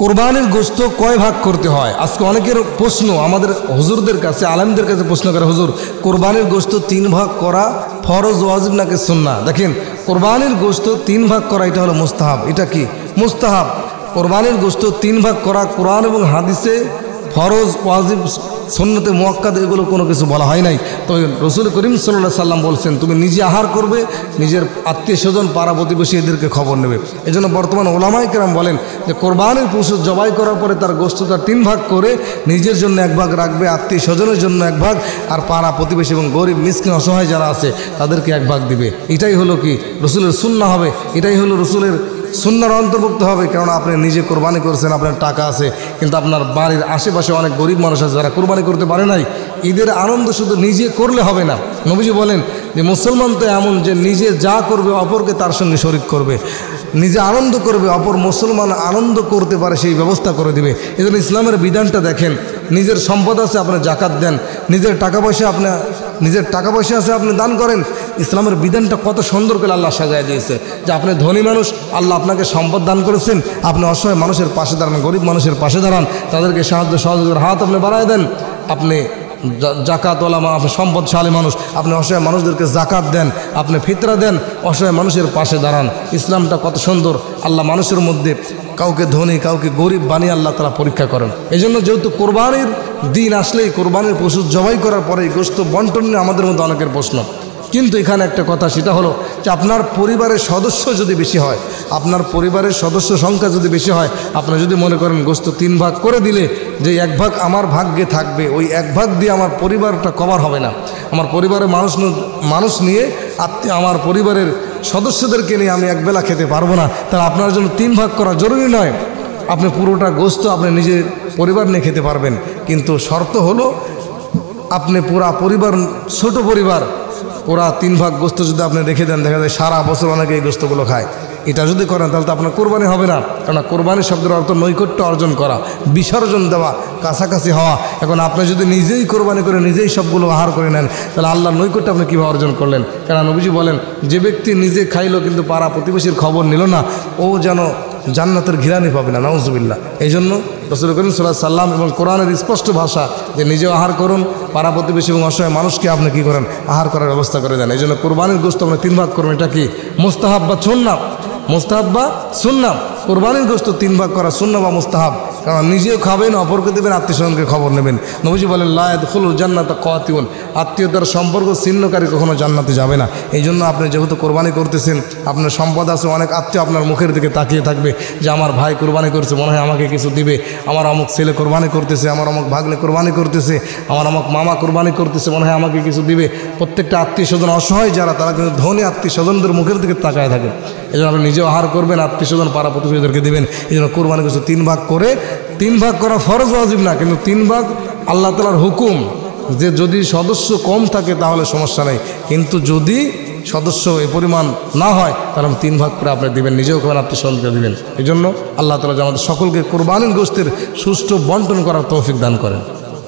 কোরবানির গোশত কয় ভাগ করতে হয়? আজকে অনেকের প্রশ্ন আমাদের হুজুরদের কাছে, আলেমদের কাছে প্রশ্ন করে, হুজুর কোরবানির গোশত 3 ভাগ করা ফরজ ওয়াজিব নাকি সুন্নাহ? দেখেন, কোরবানির গোশত 3 ভাগ করা এটা হলো মুস্তাহাব। এটা কি মুস্তাহাব? কোরবানির গোশত 3 ভাগ করা কোরআন এবং হাদিসে ফরজ ওয়াজিব সুন্নতে মুআক্কাদ এগুলো কোনো কিছু বলা হয় নাই। তবে রসুল করিম সাল্লাল্লাহু আলাইহি সাল্লাম বলছেন তুমি নিজে আহার করবে, নিজের আত্মীয় স্বজন পাড়া প্রতিবেশী এদেরকে খবর নেবে। এই জন্য বর্তমান ওলামায়ে কেরাম বলেন যে কোরবানির পশু জবাই করার পরে তার গোশতটা 3 ভাগ করে নিজের জন্য 1 ভাগ রাখবে, আত্মীয় স্বজনের জন্য 1 ভাগ, আর পাড়া প্রতিবেশী এবং গরিব মিসকিন অসহায় যারা আছে তাদেরকে 1 ভাগ দিবে। এটাই হলো কি রসুলের সুন্নাহ হবে, এটাই হলো রসুলের সুন্নাহর অন্তর্ভুক্ত হবে। কেননা আপনি নিজে কোরবানি করছেন, আপনার টাকা আছে, কিন্তু আপনার বাড়ির আশেপাশে অনেক গরিব মানুষ আছে যারা কোরবানি করতে পারে নাই। ঈদের আনন্দ শুধু নিজে করলে হবে না। নবীজি বলেন যে মুসলমান তো এমন যে নিজে যা করবে অপরকে তার সঙ্গে শরিক করবে, নিজে আনন্দ করবে, অপর মুসলমান আনন্দ করতে পারে সেই ব্যবস্থা করে দিবে। এই জন্য ইসলামের বিধানটা দেখেন, নিজের সম্পদ আছে আপনি জাকাত দেন, নিজের টাকা পয়সা আছে আপনি দান করেন। ইসলামের বিধানটা কত সুন্দর করে আল্লাহ সাজায় দিয়েছে যে আপনি ধনী মানুষ, আল্লাহ আপনাকে সম্পদ দান করেছেন, আপনি অসহায় মানুষের পাশে দাঁড়ান, গরিব মানুষের পাশে দাঁড়ান, তাদেরকে সাহায্য সহযোগিতার হাত আপনি বাড়ায় দেন। আপনি জাকাতওয়ালা, আপনি সম্পদশালী মানুষ, আপনি অসহায় মানুষদেরকে জাকাত দেন, আপনি ফিতরা দেন, অসহায় মানুষের পাশে দাঁড়ান। ইসলামটা কত সুন্দর। আল্লাহ মানুষের মধ্যে কাউকে ধনী কাউকে গরিব বানিয়ে আল্লাহ তাআলা পরীক্ষা করেন। এই জন্য যেহেতু কোরবানির দিন আসলেই কোরবানির পশু জবাই করার পরে গোশত বন্টন নিয়ে আমাদের মধ্যে অনেকের প্রশ্ন। কিন্তু এখানে একটা কথা, সেটা হলো যে আপনার পরিবারের সদস্য যদি বেশি হয়, আপনার পরিবারের সদস্য সংখ্যা যদি বেশি হয়, আপনি যদি মনে করেন গোশত 3 ভাগ করে দিলে যে 1 ভাগ আমার ভাগ্যে থাকবে, ওই 1 ভাগ দিয়ে আমার পরিবারটা কভার হবে না, আমার পরিবারের মানুষ নিয়ে আমার পরিবারের সদস্যদেরকে নিয়ে আমি একবেলা খেতে পারবো না, তাহলে আপনার জন্য 3 ভাগ করা জরুরি নয়। আপনি পুরোটা গোশত আপনি নিজের পরিবার নিয়ে খেতে পারবেন, কিন্তু শর্ত হলো আপনি পুরা পরিবার, ছোট পরিবার, পুরা 3 ভাগ গোশত যদি আপনি রেখে দেন, দেখা যায় সারা বছর অনেকে এই গোশতগুলো খায়। এটা যদি করেন তাহলে তো আপনার কোরবানি হবে না। কেননা কোরবানি শব্দের অর্থ নৈকট্য অর্জন করা, বিসর্জন দেওয়া, কাছাকাছি হওয়া। এখন আপনি যদি নিজেই কোরবানি করে নিজেই সবগুলো আহার করে নেন, তাহলে আল্লাহর নৈকট্য আপনি কীভাবে অর্জন করলেন? কেননা নবীজি বলেন যে ব্যক্তি নিজে খাইলো কিন্তু পাড়া প্রতিবেশীর খবর নিল না, ও যেন জান্নাতের ঘিরানি পাবে না, নাউজুবিল্লাহ। এই জন্য রাসূল করিম সাল্লাল্লাহু আলাইহি সাল্লাম এবং কোরআনের স্পষ্ট ভাষা যে নিজেও আহার করুন, পাড়া প্রতিবেশী এবং অসহায় মানুষকে আপনি কী করেন, আহার করার ব্যবস্থা করে দেন। এই জন্য কোরবানির গোশত আপনি 3 ভাগ করবেন। এটা কি মুস্তাহাব বা সুন্নাহ? মুস্তাহাব বা সুন্নাহ? কোরবানির গোশত 3 ভাগ করা সুন্নাহ বা মুস্তাহাব। কারণ নিজেও খাবেন, অপরকে দেবেন, আত্মীয় স্বজনকে খবর নেবেন। নবীজি বলেন লা ইয়াদখুলুল জান্নাতা কাতিউন, আত্মীয়তার সম্পর্ক ছিন্নকারী কখনো জান্নাতে যাবে না। এই জন্য আপনি যেহেতু কোরবানি করতেছেন, আপনার সম্পদ আছে, অনেক আত্মীয় আপনার মুখের দিকে তাকিয়ে থাকবে যে আমার ভাই কোরবানি করছে, মনে হয় আমাকে কিছু দিবে, আমার অমুক ছেলে কোরবানি করতেছে, আমার অমুক ভাগ্নে কোরবানি করতেছে, আমার অমুক মামা কোরবানি করতেছে, মনে হয় আমাকে কিছু দিবে। প্রত্যেকটা আত্মীয় স্বজন অসহায় যারা, তারা কিন্তু ধনী আত্মীয় স্বজনদের মুখের দিকে তাকায় থাকে। এই জন্য আপনি নিজেও আহার করবেন, আত্মীয় স্বজন পাড়া প্রতিবেশীদেরকে দেবেন। এই জন্য কোরবানি গোশত 3 ভাগ করে, 3 ভাগ করা ফরজ ওয়াজিব না, কিন্তু 3 ভাগ আল্লাহ তাআলার হুকুম যে যদি সদস্য কম থাকে তাহলে সমস্যা নেই, কিন্তু যদি সদস্য এই পরিমাণ না হয় তাহলে 3 ভাগ করে আপনি দিবেন, নিজেও খাবেন, আত্মীয় স্বজনকে দিবেন। এই জন্য আল্লাহ তাআলা আমাদের সকলকে কোরবানির গোশতের সুষ্ঠু বন্টন করার তৌফিক দান করেন।